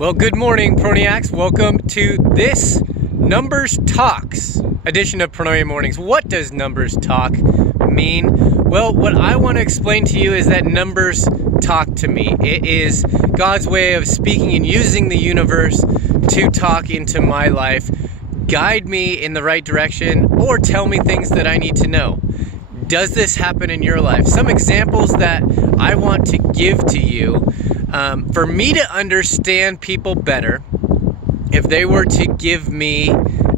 Well, good morning, Proniacs. Welcome to this Numbers Talks edition of Pronoia Mornings. What does numbers talk mean? Well, what I want to explain to you is that numbers talk to me. It is God's way of speaking and using the universe to talk into my life, guide me in the right direction, or tell me things that I need to know. Does this happen in your life? Some examples that I want to give to you for me to understand people better. If they were to give me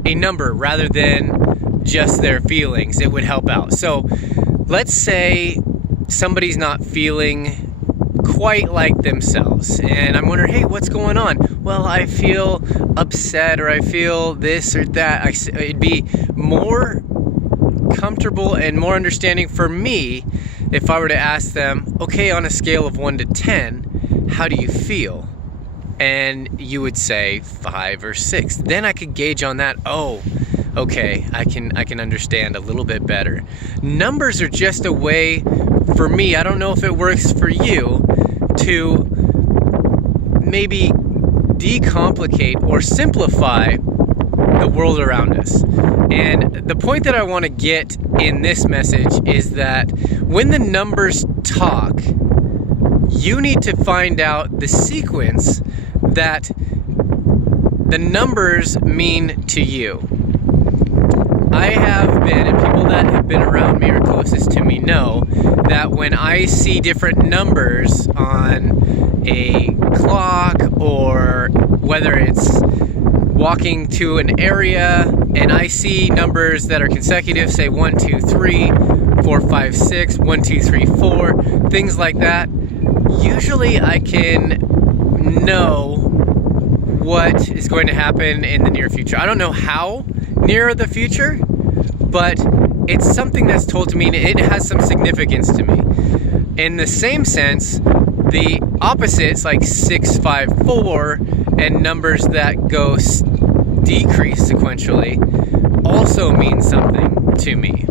a number rather than just their feelings, it would help out. So let's say somebody's not feeling quite like themselves, and I'm wondering, hey, what's going on? Well, I feel upset, or I feel this or that. It'd be more comfortable and more understanding for me if I were to ask them, okay, on a scale of 1 to 10, how do you feel? And you would say 5 or 6. Then I could gauge on that. Oh, okay, I can understand a little bit better. Numbers are just a way for me, I don't know if it works for you, to maybe decomplicate or simplify the world around us. And the point that I want to get in this message is that when the numbers talk, you need to find out the sequence that the numbers mean to you. I have been, and people that have been around me or closest to me know, that when I see different numbers on a clock, or whether it's walking to an area and I see numbers that are consecutive, say 1, 2, 3, 4, 5, 6, 1, 2, 3, 4, things like that, usually I can know what is going to happen in the near future. I don't know how near the future, but it's something that's told to me, and it has some significance to me. In the same sense, the opposites like 6, 5, 4, and numbers that go decrease sequentially also mean something to me.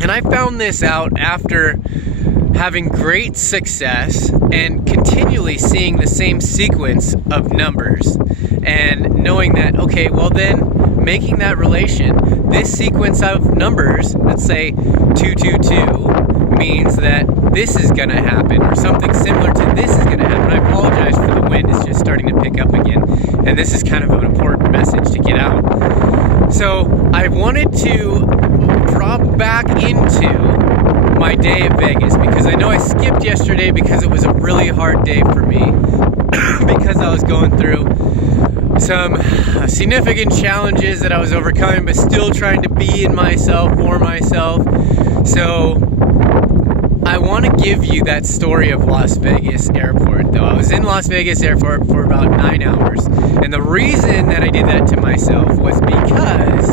And I found this out after having great success and continually seeing the same sequence of numbers and knowing that, okay, well then making that relation, this sequence of numbers, let's say 222, means that this is going to happen, or something similar to this is going to happen. I apologize for the wind, it's just starting to pick up again, and this is kind of an important message to get out. So I wanted to drop back into my day at Vegas, because I know I skipped yesterday because it was a really hard day for me because I was going through some significant challenges that I was overcoming, but still trying to be in myself, for myself. So I want to give you that story of Las Vegas Airport, though. I was in Las Vegas Airport for about 9 hours, and the reason that I did that to myself was because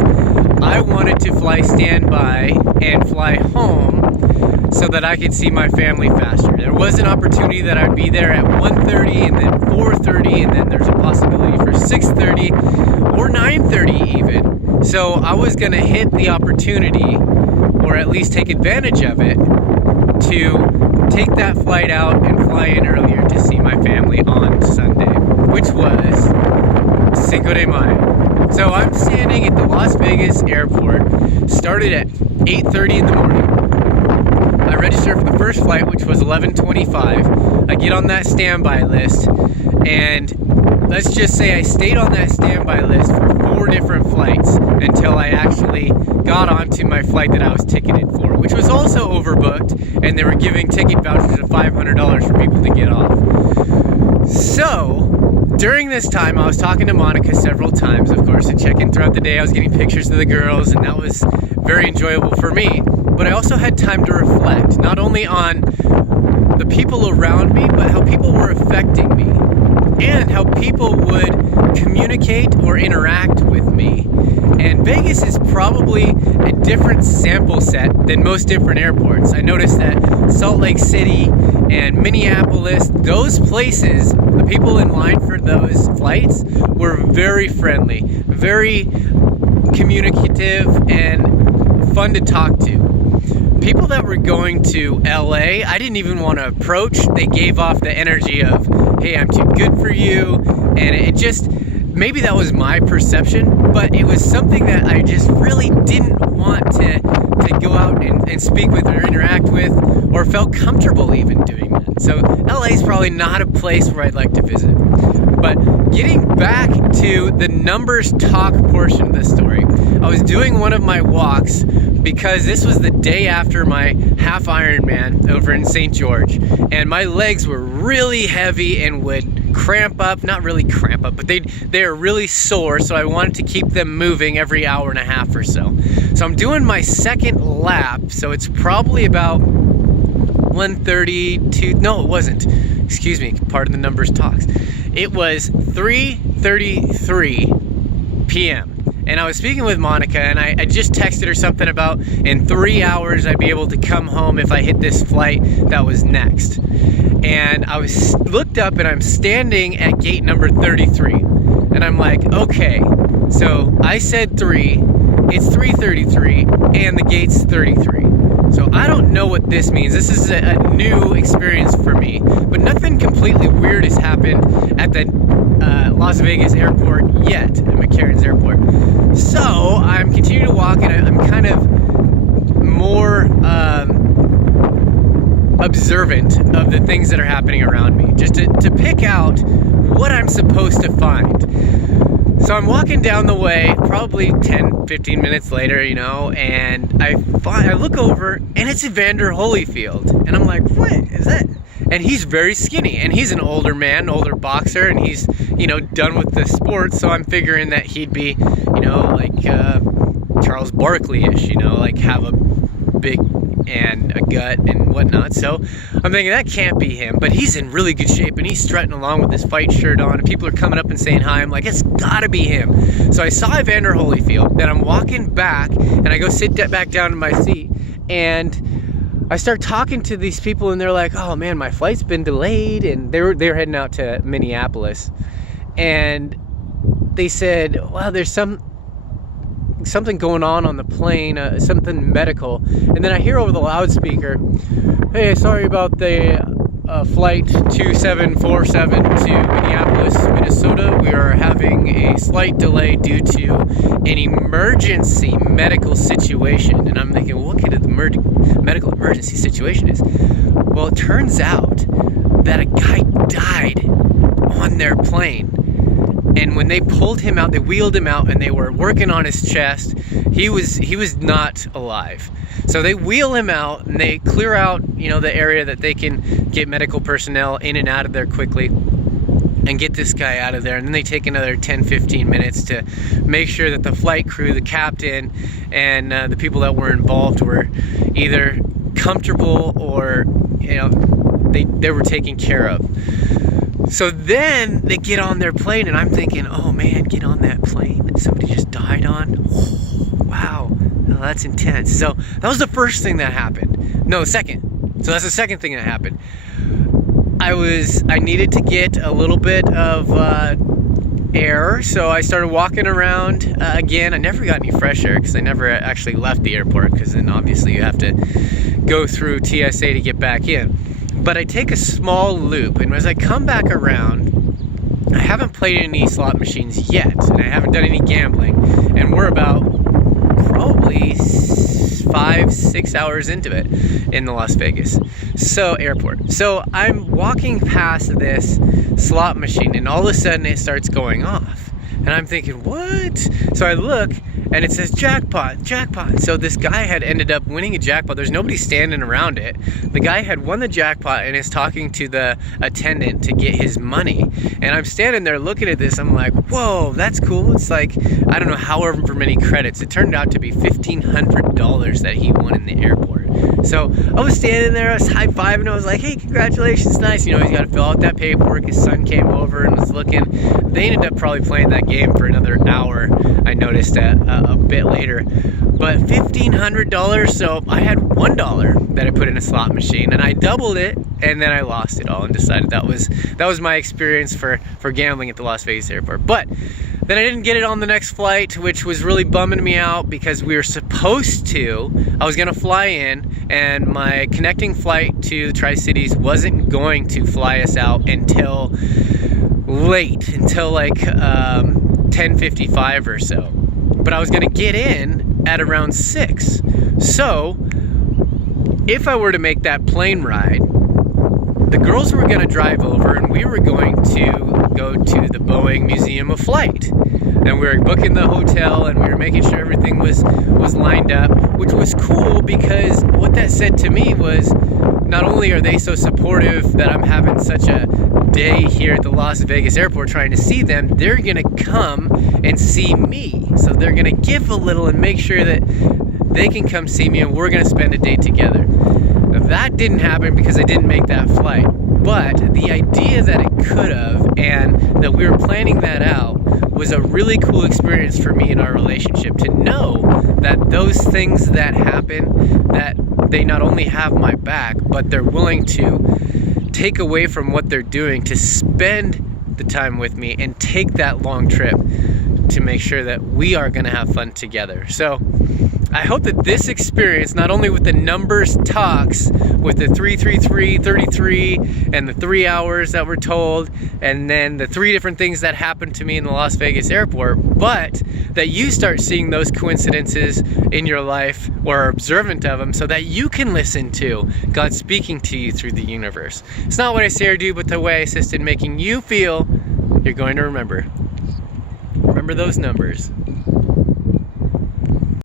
I wanted to fly standby and fly home so that I could see my family faster. There was an opportunity that I'd be there at 1:30 and then 4:30, and then there's a possibility for 6:30 or 9:30 even. So I was going to hit the opportunity, or at least take advantage of it, to take that flight out and fly in earlier to see my family on Sunday, which was Cinco de Mayo. So I'm standing at the Las Vegas airport, started at 8:30 in the morning. I registered for the first flight, which was 11:25. I get on that standby list, and let's just say I stayed on that standby list for 4 different flights until I actually got onto my flight that I was ticketed for, which was also overbooked, and they were giving ticket vouchers of $500 for people to get off. So during this time, I was talking to Monica several times, of course, and checking throughout the day. I was getting pictures of the girls, and that was very enjoyable for me. But I also had time to reflect, not only on the people around me, but how people were affecting me, and how people would communicate or interact with me. And Vegas is probably a different sample set than most different airports. I noticed that Salt Lake City and Minneapolis, those places, the people in line for those flights were very friendly, very communicative, and fun to talk to. People that were going to LA, I didn't even want to approach. They gave off the energy of, hey, I'm too good for you. And it just, maybe that was my perception, but it was something that I just really didn't want to go out and speak with or interact with, or felt comfortable even doing that. So LA is probably not a place where I'd like to visit. But getting back to the numbers talk portion of the story, I was doing one of my walks because this was the day after my half Ironman over in St. George, and my legs were really heavy and would cramp up, not really cramp up, but they are really sore, so I wanted to keep them moving every hour and a half or so. So I'm doing my second lap, so it's probably about 1:32, no it wasn't, excuse me, part of the numbers talks. It was 3:33 p.m. And I was speaking with Monica, and I just texted her something about in 3 hours I'd be able to come home if I hit this flight that was next. And I looked up, and I'm standing at gate number 33. And I'm like, okay, so I said 3, it's 3:33, and the gate's 33. So I don't know what this means. This is a new experience for me, but nothing completely weird has happened at the Las Vegas airport yet, at McCarran's airport. So I'm continuing to walk, and I'm kind of more observant of the things that are happening around me, just to pick out what I'm supposed to find. So I'm walking down the way, probably 10, 15 minutes later, you know, and I look over, and it's Evander Holyfield. And I'm like, what is that? And he's very skinny, and he's an older man, older boxer, and he's, you know, done with the sport. So I'm figuring that he'd be, you know, like Charles Barkley-ish, you know, like have a big and a gut and whatnot. So I'm thinking that can't be him, but he's in really good shape, and he's strutting along with his fight shirt on, and people are coming up and saying hi. I'm like, it's gotta be him. So I saw Evander Holyfield. Then I'm walking back, and I go sit back down in my seat, and I start talking to these people, and they're like, oh man, my flight's been delayed, and they're heading out to Minneapolis, and they said, well, there's something going on the plane, something medical. And then I hear over the loudspeaker, hey, sorry about the flight 2747 to Minneapolis, Minnesota. We are having a slight delay due to an emergency medical situation. And I'm thinking, well, what kind of medical emergency situation is? Well, it turns out that a guy died on their plane. And when they pulled him out, they wheeled him out, and they were working on his chest. He was not alive. So they wheel him out, and they clear out, you know, the area that they can get medical personnel in and out of there quickly and get this guy out of there. And then they take another 10-15 minutes to make sure that the flight crew, the captain, and the people that were involved were either comfortable or, you know, they were taken care of. So then they get on their plane, and I'm thinking, oh man, get on that plane that somebody just died on? Oh, wow, well, that's intense. So that was the first thing that happened. No, second. So that's the second thing that happened. I needed to get a little bit of air, so I started walking around again. I never got any fresh air because I never actually left the airport, because then obviously you have to go through TSA to get back in. But I take a small loop, and as I come back around, I haven't played any slot machines yet, and I haven't done any gambling, and we're about probably 5-6 hours into it in the Las Vegas airport. So I'm walking past this slot machine, and all of a sudden it starts going off, and I'm thinking, what? So I look, and it says jackpot, jackpot. So this guy had ended up winning a jackpot. There's nobody standing around it. The guy had won the jackpot and is talking to the attendant to get his money. And I'm standing there looking at this. I'm like, whoa, that's cool. It's like, I don't know, however many credits. It turned out to be $1,500 that he won in the airport. So I was standing there, I was high-fiving, I was like, hey, congratulations, nice. You know, he's got to fill out that paperwork. His son came over and was looking. they ended up probably playing that game for another hour, I noticed a bit later. But $1,500, so I had $1 that I put in a slot machine, and I doubled it, and then I lost it all and decided that was my experience for gambling at the Las Vegas airport. But then I didn't get it on the next flight, which was really bumming me out because we were supposed to. I was gonna fly in, and my connecting flight to the Tri-Cities wasn't going to fly us out until late, until like 10:55 or so. But I was gonna get in at around 6. So if I were to make that plane ride, the girls were gonna drive over and we were going to go to the Boeing Museum of Flight. And we were booking the hotel and we were making sure everything was lined up, which was cool because what that said to me was, not only are they so supportive that I'm having such a day here at the Las Vegas airport trying to see them, they're gonna come and see me. So they're gonna give a little and make sure that they can come see me and we're gonna spend a day together. Now, that didn't happen because I didn't make that flight. But the idea that it could have and that we were planning that out was a really cool experience for me in our relationship, to know that those things that happen, that they not only have my back, but they're willing to take away from what they're doing to spend the time with me and take that long trip to make sure that we are going to have fun together. So I hope that this experience, not only with the numbers talks, with the 333, 33, and the 3 hours that were told, and then the 3 different things that happened to me in the Las Vegas airport, but that you start seeing those coincidences in your life or are observant of them so that you can listen to God speaking to you through the universe. It's not what I say or do, but the way I assist in making you feel. You're going to remember those numbers.